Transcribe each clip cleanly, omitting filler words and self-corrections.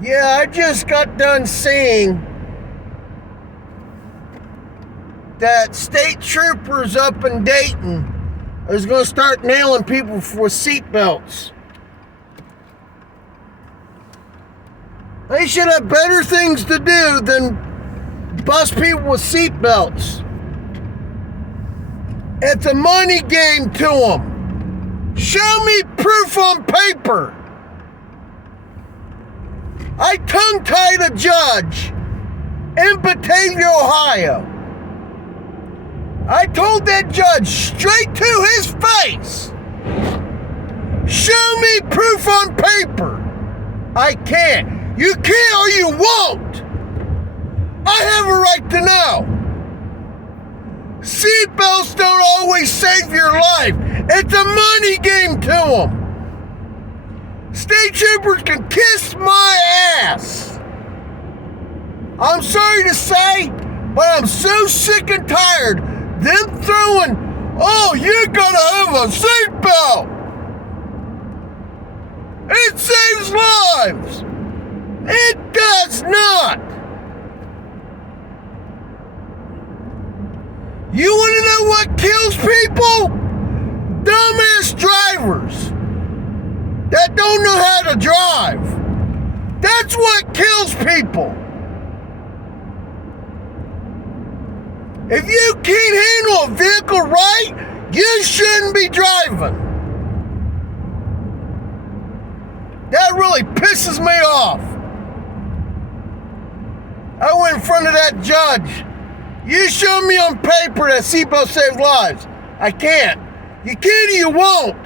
Yeah, I just got done seeing that state troopers up in Dayton is going to start nailing people for seatbelts. They should have better things to do than bust people with seatbelts. It's a money game to them. Show me proof on paper. I tongue-tied a judge in Batavia, Ohio. I told that judge straight to his face, show me proof on paper. I can't. You can or you won't. I have a right to know. Seatbelts don't always save your life. It's a money game to them. State troopers can kiss my ass. I'm sorry to say, but I'm so sick and tired. Them throwing, oh, you gotta have a seatbelt. It saves lives. It does not. You want to know what kills people? Dumbass drivers that don't know how to drive. That's what kills people. If you can't handle a vehicle right, you shouldn't be driving. That really pisses me off. I went in front of that judge. You show me on paper that seatbelts save lives. I can't. You can or you won't.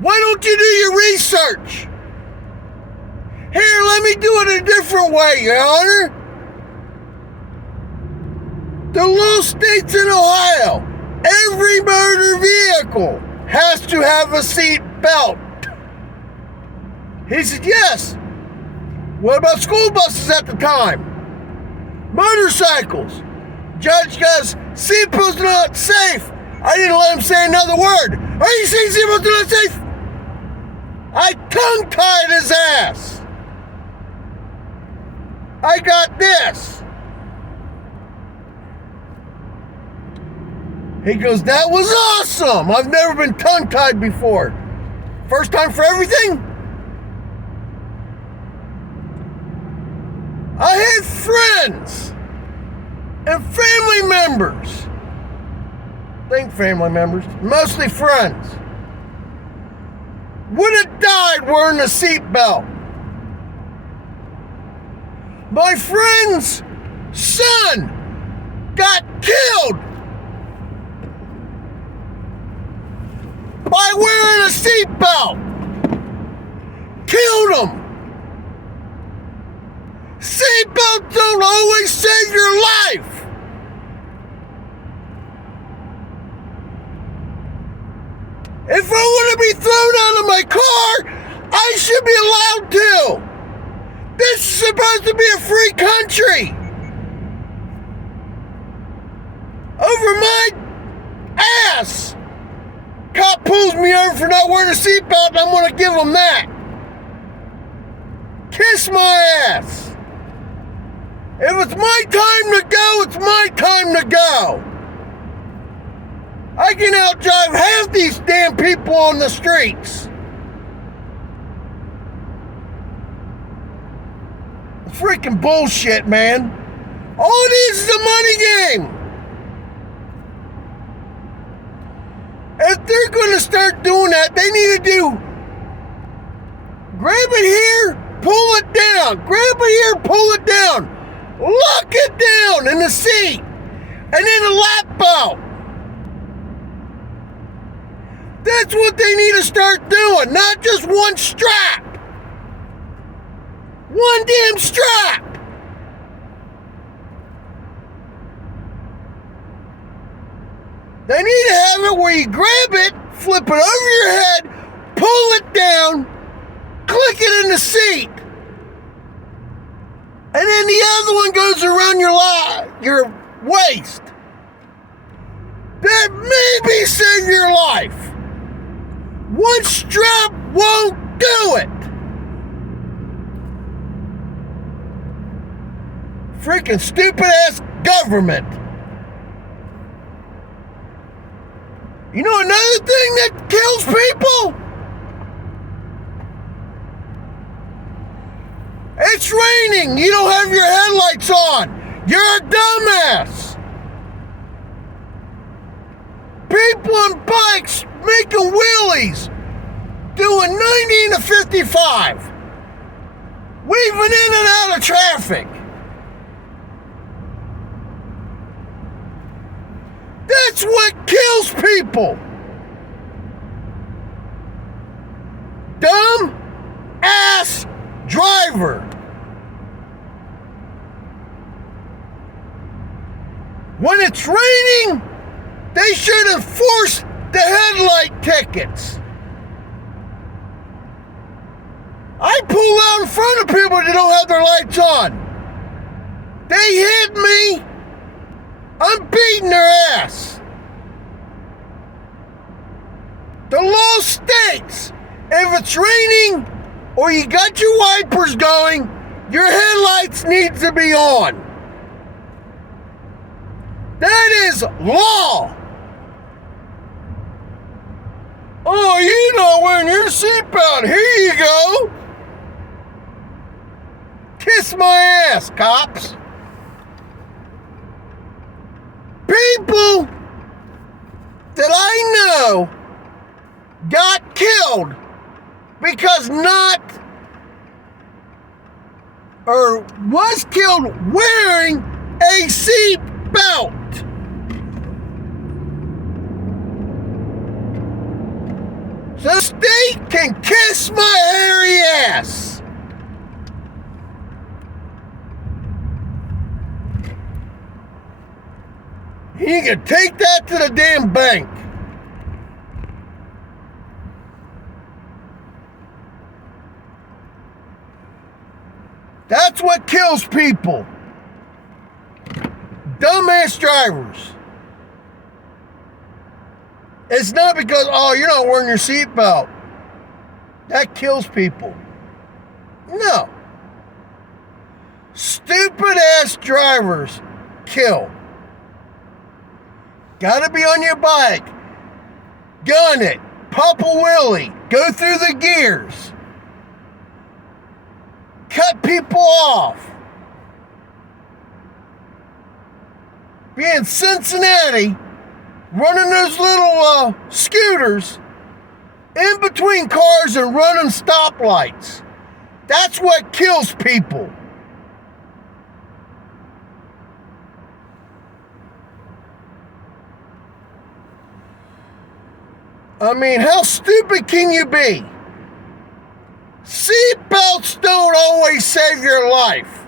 Why don't you do your research? Here, let me do it a different way, Your Honor. The little states in Ohio, every motor vehicle has to have a seat belt. He said, yes. What about school buses at the time? Motorcycles. Judge goes, seatbelts are not safe. I didn't let him say another word. Are you saying seatbelts are not safe? I tongue-tied his ass. I got this. He goes, that was awesome. I've never been tongue-tied before. First time for everything? I had friends and family members. I think family members, mostly friends, would have died wearing a seatbelt. My friend's son got killed by wearing a seatbelt. Killed him. Seatbelts don't always save your life. If I want to be thrown out of my car, I should be allowed to. This is supposed to be a free country. Over my ass. Cop pulls me over for not wearing a seatbelt, and I'm going to give him that. Kiss my ass. If it's my time to go, it's my time to go. I can outdrive half these damn people on the streets. It's freaking bullshit, man. All it is a money game. If they're going to start doing that, they need to do grab it here, pull it down. Grab it here, pull it down. Lock it down in the seat. And then a lap belt. That's what they need to start doing, not just one strap. One damn strap. They need to have it where you grab it, flip it over your head, pull it down, click it in the seat. And then the other one goes around your waist. That maybe save your life. One strap won't do it. Freaking stupid ass government. You know another thing that kills people? It's raining. You don't have your headlights on. You're a dumbass. People on bikes making wheelies, doing 90 to 55, weaving in and out of traffic. That's what kills people. Dumb ass driver. When it's raining, they should enforce the headlight tickets. I pull out in front of people that don't have their lights on. They hit me. I'm beating their ass. The law states if it's raining or you got your wipers going, your headlights need to be on. That is law. Oh, you not wearing your seatbelt. Here you go. Kiss my ass, cops. People that I know got killed because was killed wearing a seat belt. So the state can kiss my hairy ass. You can take that to the damn bank. That's what kills people. Dumbass drivers. It's not because, oh, you're not wearing your seatbelt. That kills people. No. Stupid ass drivers kill. Gotta be on your bike. Gun it. Pop a wheelie. Go through the gears. Cut people off. Be in Cincinnati, running those little scooters in between cars and running stoplights. That's what kills people. I mean, how stupid can you be? Seatbelts don't always save your life.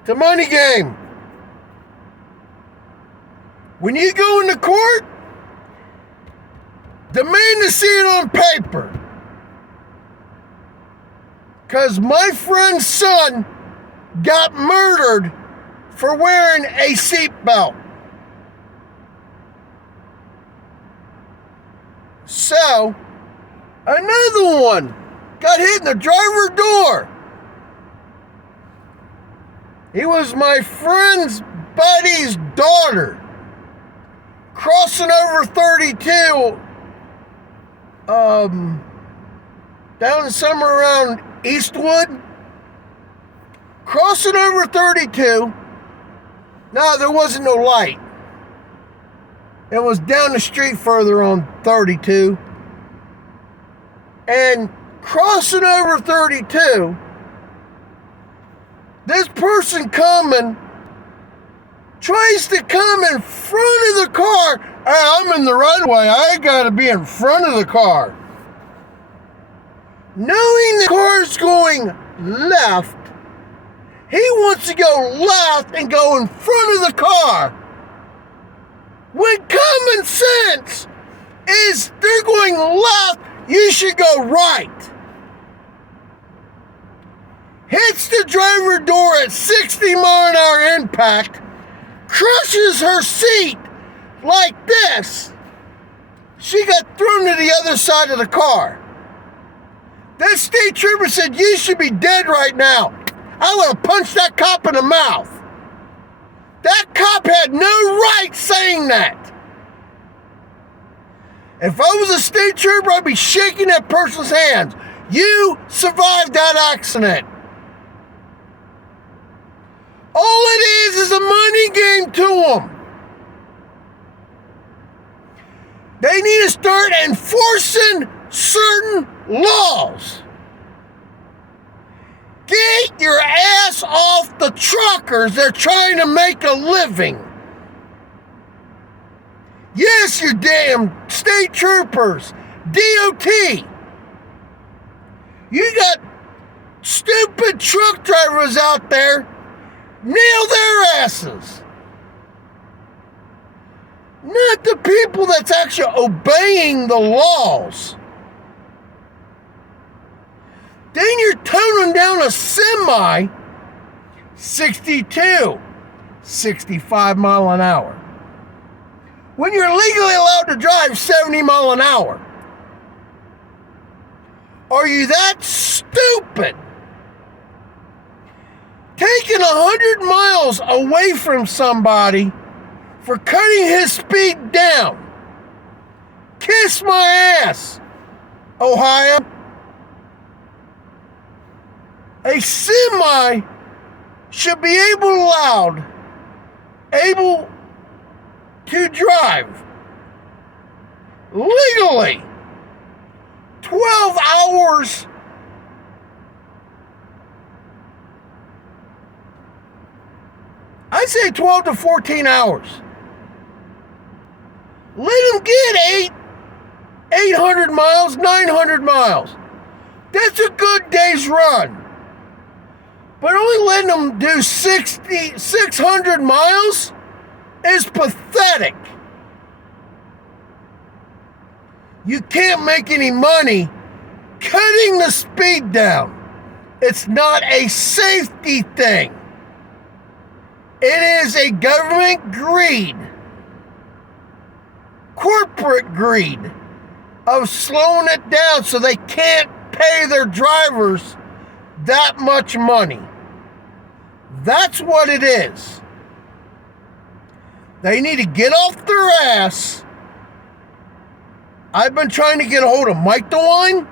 It's a money game. When you go into court, demand to see it on paper. Because my friend's son got murdered for wearing a seatbelt. So, another one got hit in the driver's door. He was my friend's buddy's daughter. Crossing over 32, down somewhere around Eastwood. Crossing over 32. No, there wasn't no light. It was down the street further on 32. And crossing over 32, this person coming tries to come in front of the car. Hey, I'm in the right of way. I gotta be in front of the car. Knowing the car's going left, he wants to go left and go in front of the car. When common sense is they're going left, you should go right. Hits the driver door at 60 mile an hour impact, crushes her seat like this. She got thrown to the other side of the car. That state trooper said, "You should be dead right now." I would have punched that cop in the mouth. That cop had no right saying that. If I was a state trooper, I'd be shaking that person's hands. You survived that accident. All it is a money game to them. They need to start enforcing certain laws. Get your ass off the truckers. They're trying to make a living. Yes, you damn state troopers, DOT. You got stupid truck drivers out there. Nail their asses. Not the people that's actually obeying the laws. Then you're toning down a semi 62, 65 mile an hour. When you're legally allowed to drive 70 mile an hour. Are you that stupid? Taking 100 miles away from somebody for cutting his speed down. Kiss my ass, Ohio. A semi should be able to drive legally 12 hours I'd say 12 to 14 hours. Let them get 800 miles, 900 miles. That's a good day's run. But only letting them do 600 miles is pathetic. You can't make any money cutting the speed down. It's not a safety thing. It is a government greed, corporate greed of slowing it down so they can't pay their drivers that much money. That's what it is. They need to get off their ass. I've been trying to get a hold of Mike DeWine.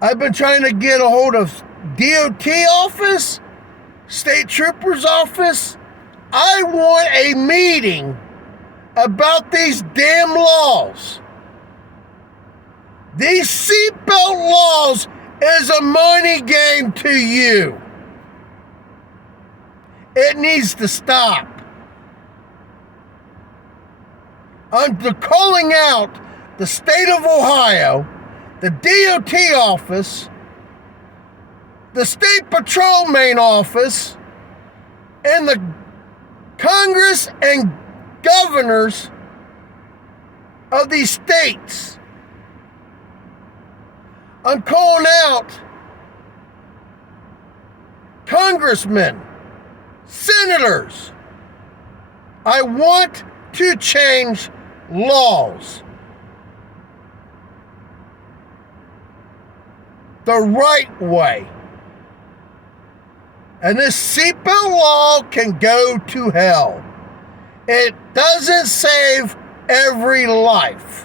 I've been trying to get a hold of DOT office, State Trooper's office. I want a meeting about these damn laws. These seatbelt laws is a money game to you. It needs to stop. I'm calling out the state of Ohio, the DOT office, the State Patrol main office, and the Congress and governors of these states. I'm calling out congressmen, senators. I want to change laws the right way. And this seatbelt law can go to hell. It doesn't save every life.